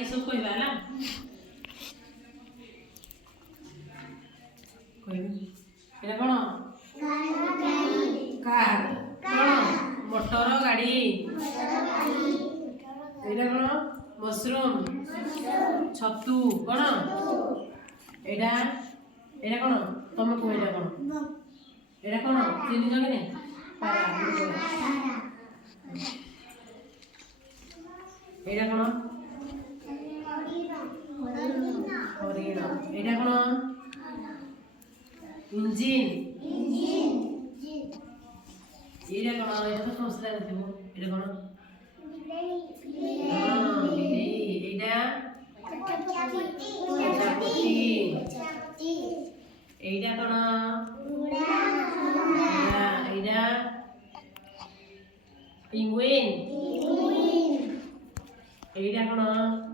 ये सब कहबा ना कहबी एटा कोन कार कोन मोटर गाड़ी एटा कोन मशरूम छतु कोन एटा एटा कोन तुम कह एटा कोन एटा कोन चिन्ह कि नहीं पारा एटा कोन हरिण एटा कोन इंजिन एटा कोन एटा तो सोचला देबो एटा कोन एटा एटा कोन एटा पेंगुइन एटा कोन